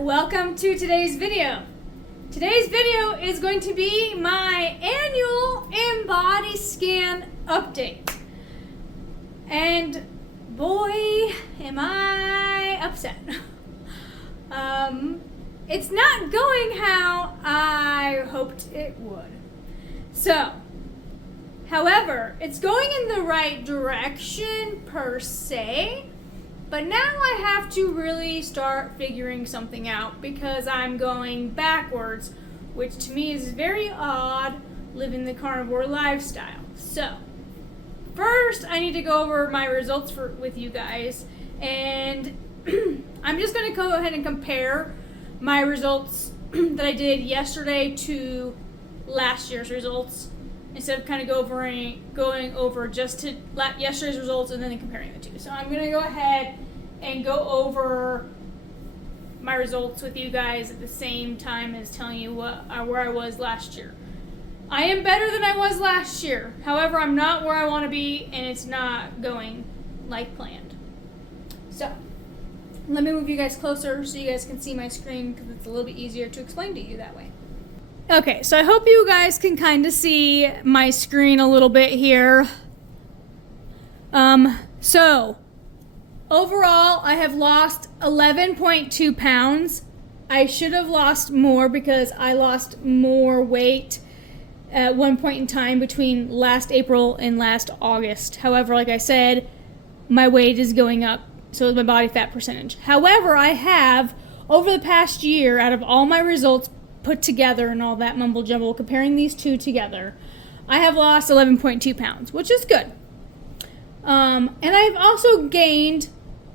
welcome to today's video. Today's video is going to be my annual Inbody scan update. And boy, am I upset. It's not going how I hoped it would. So, however, it's going in the right direction per se. But now I have to really start figuring something out because I'm going backwards, which to me is very odd living the carnivore lifestyle. So, first I need to go over my results with you guys, and I'm just going to go ahead and compare my results that I did yesterday to last year's results instead of kind of going over just to yesterday's results and then comparing the two. So I'm going to go ahead and go over my results with you guys at the same time as telling you where I was last year. I am better than I was last year. However, I'm not where I want to be, and it's not going like planned. So let me move you guys closer so you guys can see my screen because it's a little bit easier to explain to you that way. Okay, so I hope you guys can kind of see my screen a little bit here. So overall, I have lost 11.2 pounds. I should have lost more because I lost more weight at one point in time between last April and last August. However, like I said, my weight is going up, so is my body fat percentage. However, I have, over the past year, out of all my results put together and all that mumble jumble, comparing these two together, I have lost 11.2 pounds, which is good. And I've also gained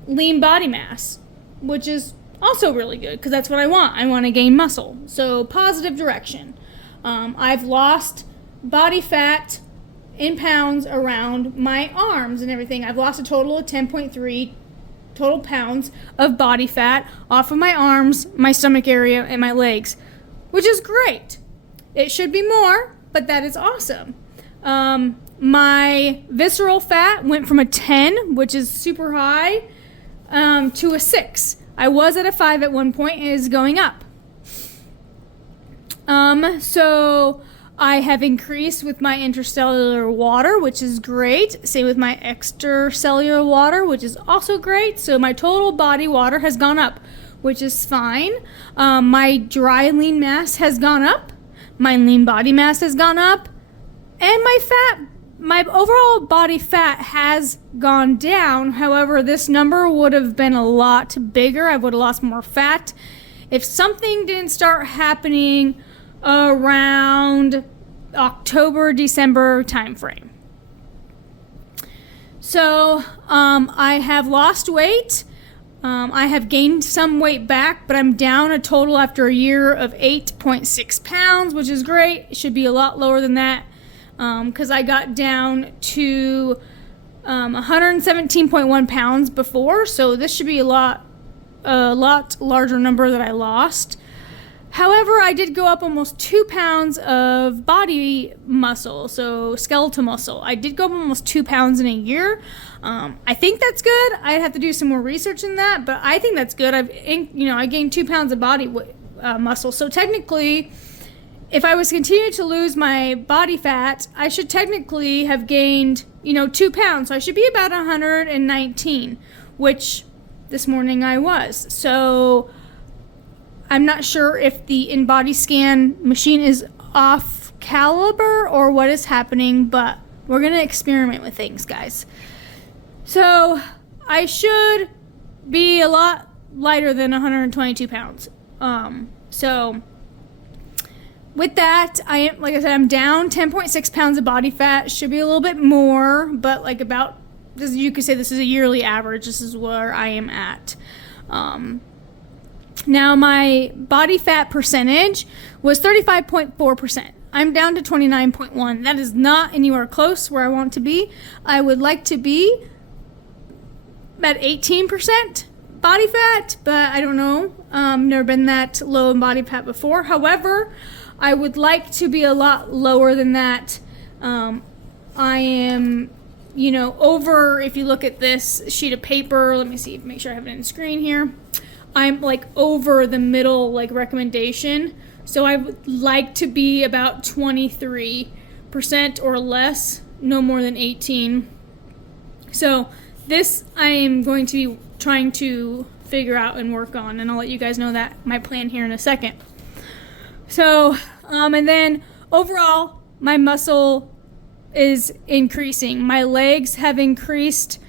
lean body mass, which is also really good because that's what I want. I want to gain muscle. So positive direction. I've lost body fat in pounds around my arms and everything. I've lost a total of 10.3 total pounds of body fat off of my arms, my stomach area, and my legs, which is great. It should be more, but that is awesome. My visceral fat went from a 10, which is super high, to a 6. I was at a 5 at one point, and it is going up. So I have increased with my intercellular water, which is great. Same with my extracellular water, which is also great. So my total body water has gone up, which is fine. My dry lean mass has gone up. My lean body mass has gone up. And my overall body fat has gone down. However, this number would have been a lot bigger. I would have lost more fat if something didn't start happening around October, December timeframe. So I have lost weight. I have gained some weight back, but I'm down a total after a year of 8.6 pounds, which is great. It should be a lot lower than that because I got down to 117.1 pounds before, so this should be a lot larger number that I lost. However, I did go up almost 2 pounds of body muscle, so skeletal muscle. I did go up almost 2 pounds in a year. I think that's good. I'd have to do some more research in that, but I think that's good. I gained 2 pounds of body muscle. So technically, if I was continuing to lose my body fat, I should technically have gained, 2 pounds. So I should be about 119, which this morning I was. So I'm not sure if the Inbody scan machine is off caliber or what is happening, but we're going to experiment with things, guys. So I should be a lot lighter than 122 pounds. So with that, like I said, I'm down 10.6 pounds of body fat. Should be a little bit more, but you could say this is a yearly average. This is where I am at. Now my body fat percentage was 35.4%. I'm down to 29.1. That is not anywhere close where I want to be. I would like to be at 18% body fat, but I don't know. Never been that low in body fat before. However, I would like to be a lot lower than that. I am, over, if you look at this sheet of paper, let me see, make sure I have it on screen here. I'm like over the middle like recommendation. So I would like to be about 23% or less, no more than 18. So this I am going to be trying to figure out and work on, and I'll let you guys know that my plan here in a second. So, and then overall, my muscle is increasing. My legs have increased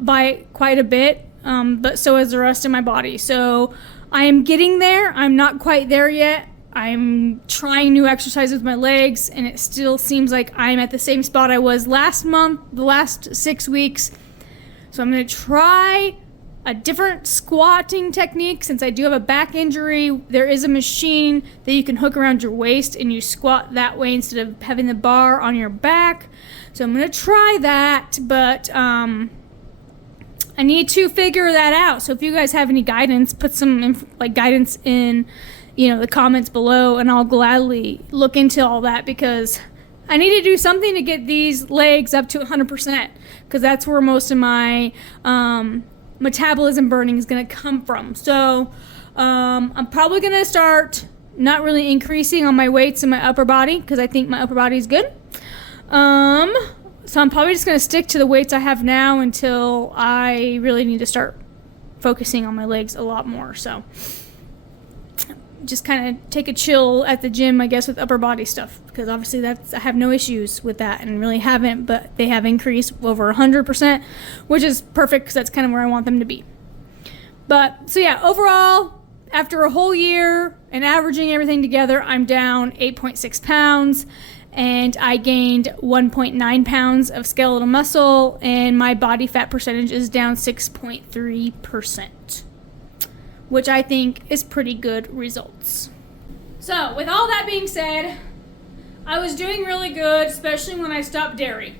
by quite a bit, but so has the rest of my body. So I am getting there. I'm not quite there yet. I'm trying new exercises with my legs, and it still seems like I'm at the same spot I was last month, the last 6 weeks. So I'm going to try a different squatting technique. Since I do have a back injury, there is a machine that you can hook around your waist and you squat that way instead of having the bar on your back. So I'm going to try that, but I need to figure that out. So if you guys have any guidance, put some guidance in the comments below, and I'll gladly look into all that, because I need to do something to get these legs up to 100%, because that's where most of my metabolism burning is going to come from. So I'm probably going to start not really increasing on my weights in my upper body, because I think my upper body is good. So I'm probably just going to stick to the weights I have now until I really need to start focusing on my legs a lot more. So just kind of take a chill at the gym, I guess, with upper body stuff, because obviously I have no issues with that and really haven't, but they have increased over 100%, which is perfect because that's kind of where I want them to be. But so yeah, overall, after a whole year and averaging everything together, I'm down 8.6 pounds, and I gained 1.9 pounds of skeletal muscle, and my body fat percentage is down 6.3%. which I think is pretty good results. So with all that being said, I was doing really good, especially when I stopped dairy.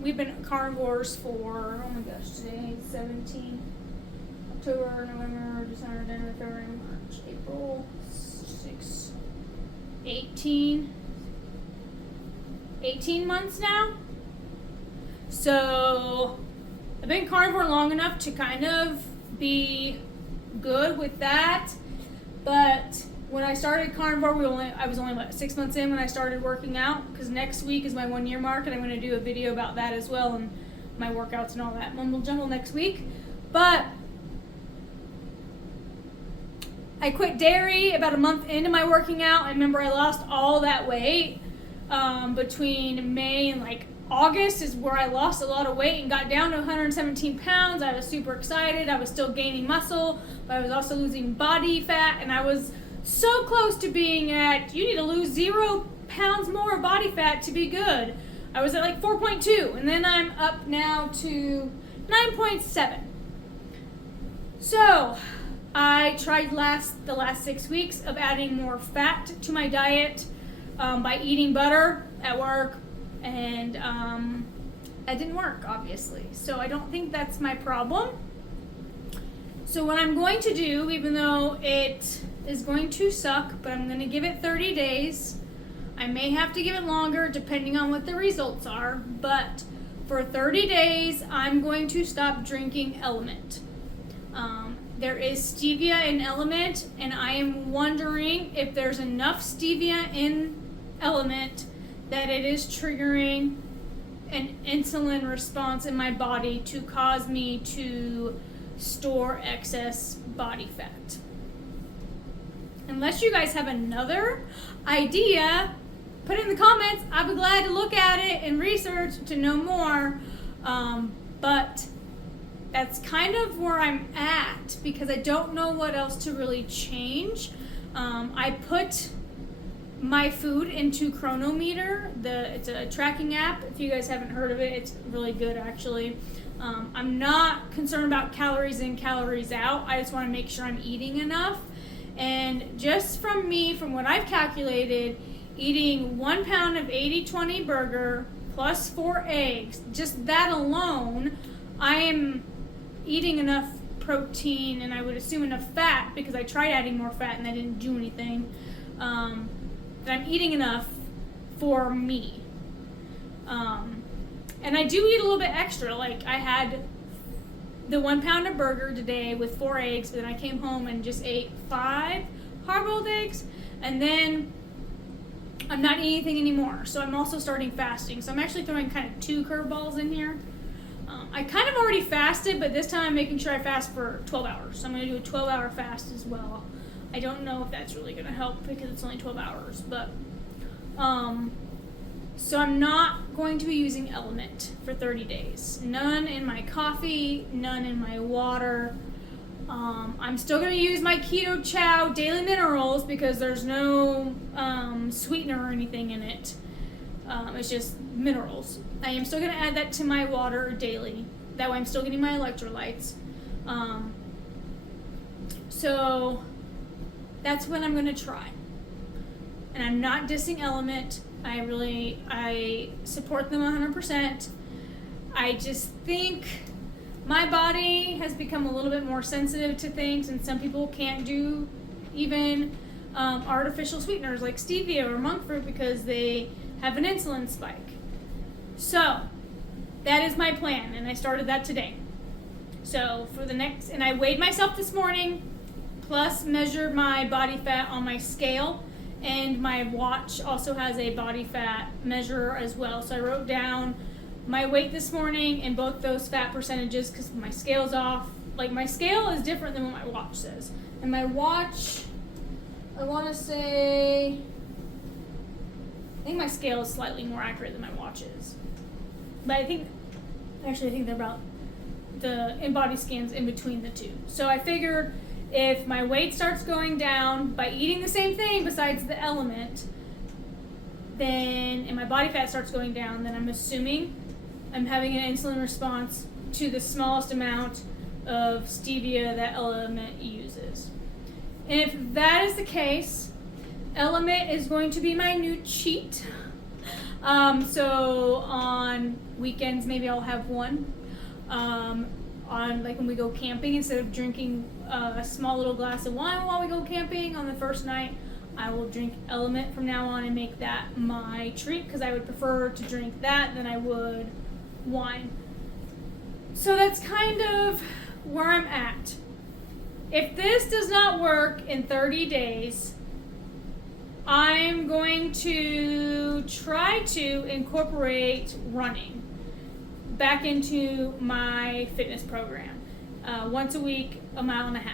We've been carnivores for, oh my gosh, today is 17, October, November, December, January, February, March, April, 6, 18 months now. So I've been carnivore long enough to kind of be good with that, but when I started carnivore, I was only 6 months in when I started working out, because next week is my 1 year mark, and I'm going to do a video about that as well, and my workouts and all that mumble jumble next week. But I quit dairy about a month into my working out. I remember I lost all that weight between May and August is where I lost a lot of weight and got down to 117 pounds. I was super excited. I was still gaining muscle, but I was also losing body fat, and I was so close to being at, you need to lose 0 pounds more of body fat to be good. I was at 4.2, and then I'm up now to 9.7. So I tried the last 6 weeks of adding more fat to my diet by eating butter at work, and that didn't work, obviously. So I don't think that's my problem. So what I'm going to do, even though it is going to suck, but I'm going to give it 30 days. I may have to give it longer depending on what the results are, but for 30 days, I'm going to stop drinking LMNT. There is stevia in LMNT, and I am wondering if there's enough stevia in LMNT that it is triggering an insulin response in my body to cause me to store excess body fat. Unless you guys have another idea, put it in the comments. I'd be glad to look at it and research to know more. But that's kind of where I'm at, because I don't know what else to really change. I put my food into Chronometer. It's a tracking app. If you guys haven't heard of it, it's really good, actually. I'm not concerned about calories in, calories out. I just want to make sure I'm eating enough. And just from what I've calculated, eating 1 pound of 80/20 burger plus 4 eggs, just that alone, I am eating enough protein, and I would assume enough fat, because I tried adding more fat and that didn't do anything, that I'm eating enough for me. And I do eat a little bit extra. I had the 1 pound of burger today with 4 eggs, but then I came home and just ate 5 hard-boiled eggs, and then I'm not eating anything anymore. So I'm also starting fasting. So I'm actually throwing kind of 2 curveballs in here. I kind of already fasted, but this time I'm making sure I fast for 12 hours. So I'm going to do a 12-hour fast as well. I don't know if that's really going to help because it's only 12 hours, but so I'm not going to be using LMNT for 30 days. None in my coffee, none in my water. I'm still going to use my Keto Chow Daily Minerals because there's no sweetener or anything in it. It's just minerals. I am still going to add that to my water daily. That way I'm still getting my electrolytes. So that's what I'm going to try. And I'm not dissing LMNT. I support them 100%. I just think my body has become a little bit more sensitive to things, and some people can't do even artificial sweeteners like Stevia or monk fruit because they have an insulin spike. So that is my plan, and I started that today. So for the next, and I weighed myself this morning, plus measured my body fat on my scale, and my watch also has a body fat measurer as well. So I wrote down my weight this morning and both those fat percentages because my scale's off. Like my scale is different than what my watch says. And my watch, I want to say, I think my scale is slightly more accurate than my watch is. But I think they're about, the Inbody scan's in between the two. So I figured if my weight starts going down by eating the same thing besides the LMNT, then, and my body fat starts going down, then I'm assuming I'm having an insulin response to the smallest amount of stevia that LMNT uses. And if that is the case, LMNT is going to be my new cheat. So on weekends, maybe I'll have one. On like when we go camping, instead of drinking a small little glass of wine while we go camping on the first night, I will drink LMNT from now on and make that my treat because I would prefer to drink that than I would wine. So that's kind of where I'm at. If this does not work in 30 days, I'm going to try to incorporate running back into my fitness program. Once a week, 1.5 miles.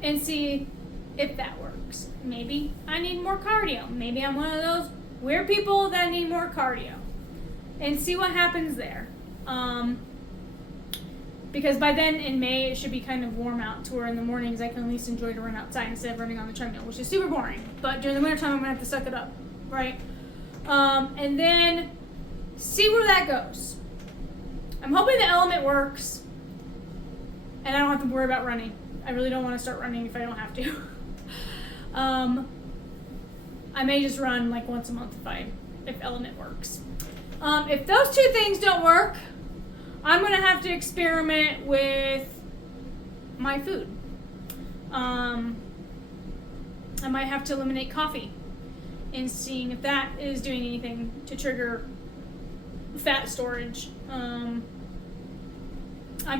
And see if that works. Maybe I need more cardio. Maybe I'm one of those weird people that need more cardio. And see what happens there. Because by then in May it should be kind of warm out to where in the mornings I can at least enjoy to run outside instead of running on the treadmill, which is super boring. But during the wintertime I'm going to have to suck it up, right? And then see where that goes. I'm hoping the LMNT works and I don't have to worry about running. I really don't want to start running if I don't have to. I may just run like once a month if LMNT works. If those two things don't work, I'm going to have to experiment with my food. I might have to eliminate coffee and seeing if that is doing anything to trigger fat storage. I'm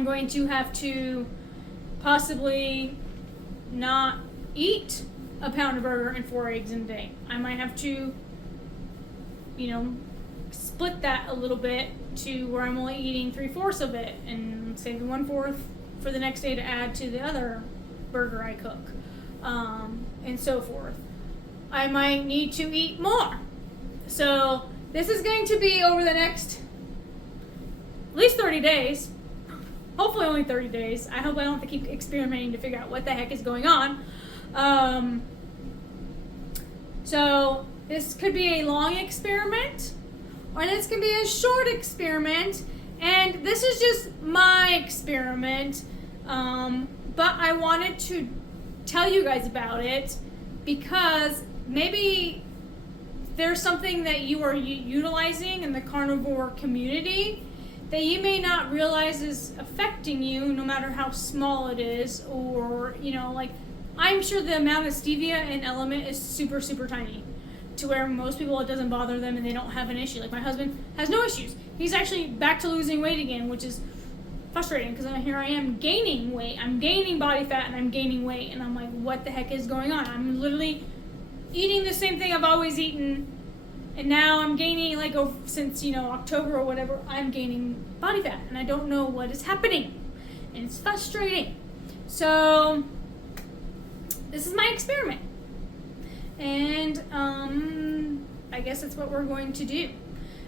going to have to possibly not eat a pound of burger and 4 eggs in a day. I might have to, split that a little bit to where I'm only eating 3/4 of it and save the 1/4 for the next day to add to the other burger I cook, and so forth. I might need to eat more. So this is going to be over the next at least 30 days. Hopefully only 30 days. I hope I don't have to keep experimenting to figure out what the heck is going on. So this could be a long experiment, or this can be a short experiment, and this is just my experiment, but I wanted to tell you guys about it because maybe there's something that you are utilizing in the carnivore community that you may not realize is affecting you, no matter how small it is, or I'm sure the amount of stevia in LMNT is super, super tiny, to where most people it doesn't bother them and they don't have an issue. Like my husband has no issues. He's actually back to losing weight again, which is frustrating because here I am gaining weight. I'm gaining body fat and I'm gaining weight. And I'm like, what the heck is going on? I'm literally eating the same thing I've always eaten. And now I'm gaining, like, since, October or whatever, I'm gaining body fat. And I don't know what is happening. And it's frustrating. So, this is my experiment. And, I guess that's what we're going to do.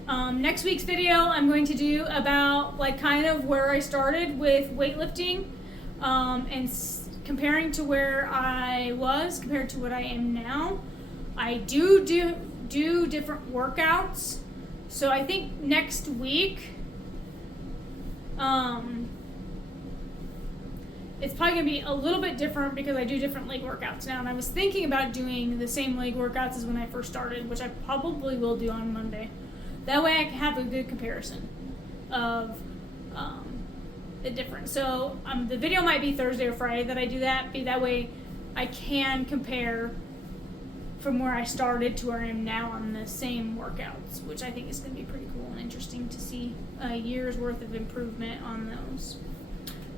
Next week's video, I'm going to do about, like, kind of where I started with weightlifting. And comparing to where I was compared to what I am now. I do different workouts, so I think next week it's probably gonna be a little bit different because I do different leg workouts now, and I was thinking about doing the same leg workouts as when I first started, which I probably will do on Monday. That way I can have a good comparison of the difference. So the video might be Thursday or Friday that I do that, that way I can compare from where I started to where I am now on the same workouts, which I think is going to be pretty cool and interesting to see a year's worth of improvement on those.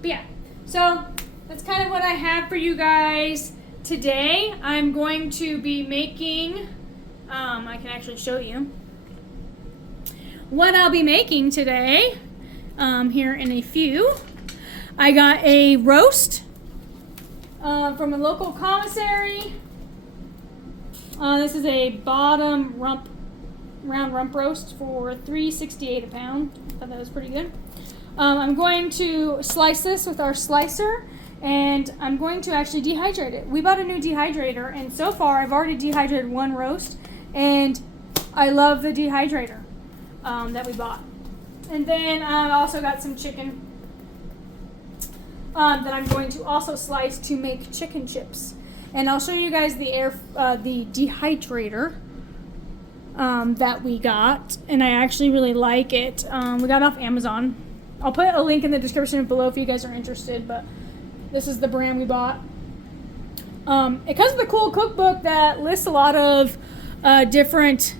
But yeah, so that's kind of what I have for you guys today. I'm going to be making, I can actually show you what I'll be making today here in a few. I got a roast from a local commissary. This is a bottom round rump roast for $3.68 a pound. I thought that was pretty good. I'm going to slice this with our slicer, and I'm going to actually dehydrate it. We bought a new dehydrator, and so far I've already dehydrated one roast, and I love the dehydrator that we bought. And then I also got some chicken that I'm going to also slice to make chicken chips. And I'll show you guys the dehydrator that we got, and I actually really like it. We got it off Amazon. I'll put a link in the description below if you guys are interested, but this is the brand we bought. It comes with a cool cookbook that lists a lot of different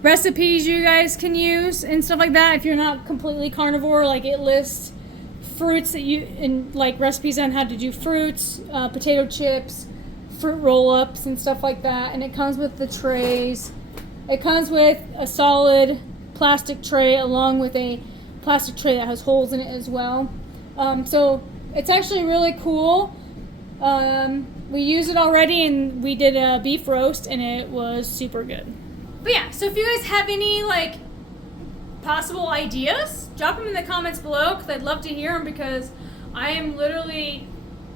recipes you guys can use and stuff like that if you're not completely carnivore. Like, it lists fruits that like recipes on how to do fruits, potato chips, fruit roll-ups and stuff like that. And it comes with the trays. It comes with a solid plastic tray along with a plastic tray that has holes in it as well. So it's actually really cool. We used it already, and we did a beef roast, and it was super good. But yeah, so if you guys have any like possible ideas, drop them in the comments below, because I'd love to hear them, because I am literally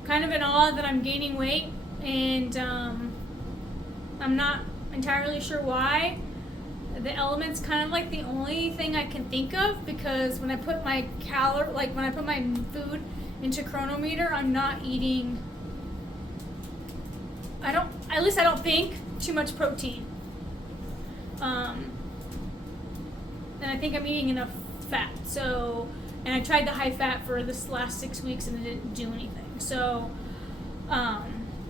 kind of in awe that I'm gaining weight, and I'm not entirely sure why. The element's kind of like the only thing I can think of, because when I put my when I put my food into Chronometer, I'm not eating, at least I don't think, too much protein. And I think I'm eating enough fat. So, and I tried the high fat for this last 6 weeks and it didn't do anything. So,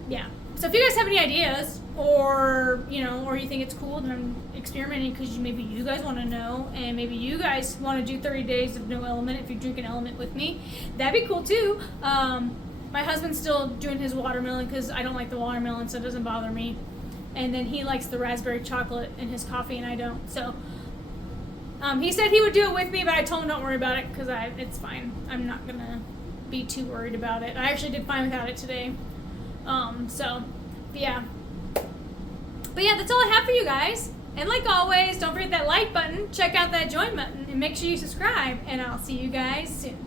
yeah. So if you guys have any ideas, or or you think it's cool that I'm experimenting because maybe you guys want to know, and maybe you guys want to do 30 days of no element if you drink an element with me, that'd be cool too. My husband's still doing his watermelon because I don't like the watermelon, so it doesn't bother me. And then he likes the raspberry chocolate in his coffee, and I don't. So he said he would do it with me, but I told him don't worry about it because it's fine. I'm not gonna be too worried about it. I actually did fine without it today. So yeah. But yeah, that's all I have for you guys. And like always, don't forget that like button, check out that join button, and make sure you subscribe. And I'll see you guys soon.